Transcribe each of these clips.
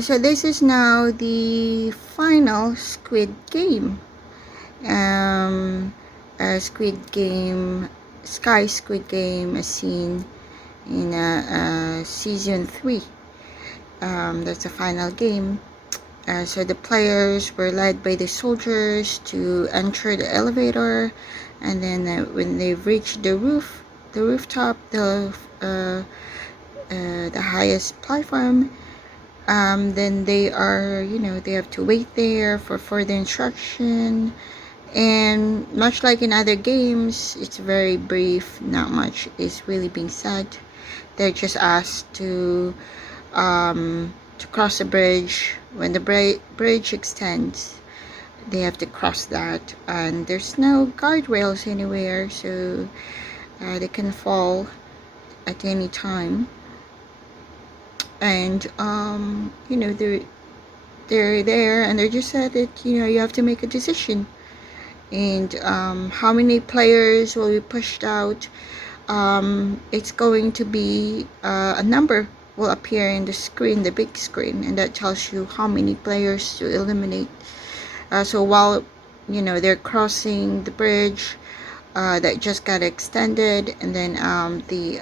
So this is now the final Squid Game. Squid Game, Squid Game, as seen in season 3. That's the final game. So the players were led by the soldiers to enter the elevator, and then when they reached the rooftop, the highest platform, then they are, they have to wait there for further instruction. And much like in other games, it's very brief, not much is really being said. They're just asked to cross the bridge. When the bridge extends, they have to cross that, and there's no guardrails anywhere, so they can fall at any time. And they're there, and they just said that you have to make a decision, and how many players will be pushed out. It's going to be a number will appear in the screen, the big screen, and that tells you how many players to eliminate. So while they're crossing the bridge that just got extended, and then the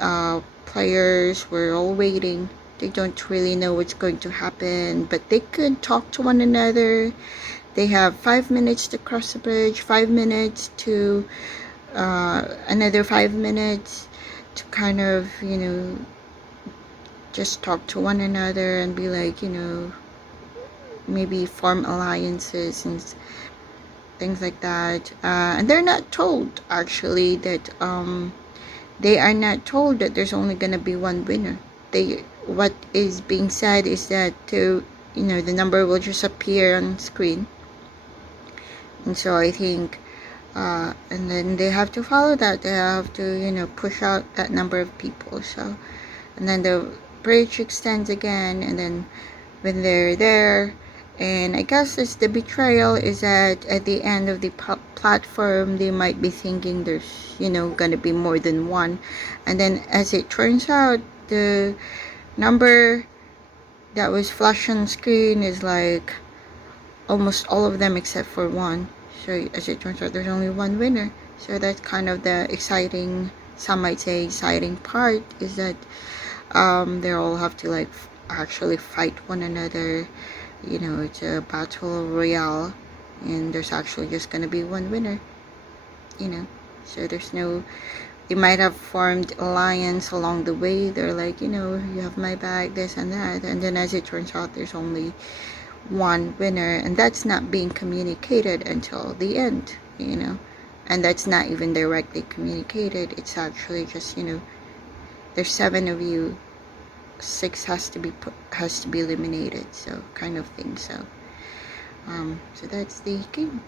players were all waiting. They don't really know what's going to happen, but they could talk to one another. They have 5 minutes to cross the bridge, 5 minutes to another 5 minutes to kind of just talk to one another and be like, maybe form alliances and things like that. And they're not told, actually, that they are not told that there's only gonna be one winner. What is being said is that the number will just appear on screen, and so I think and then they have to follow that. They have to push out that number of people. So, and then the bridge extends again, and then when they're there, and I guess it's the betrayal is that at the end of the platform, they might be thinking there's gonna be more than one, and then as it turns out, the number that was flashed on screen is like almost all of them except for one. So as it turns out, there's only one winner. So that's kind of the exciting, some might say exciting part, is that they all have to actually fight one another. It's a battle royale, and there's actually just gonna be one winner. So there's no, they might have formed alliance along the way. They're like, you have my back, this and that, and then as it turns out, there's only one winner, and that's not being communicated until the end, and that's not even directly communicated. It's actually just there's 7 of you, 6 has to be eliminated, so kind of thing. So so that's the game.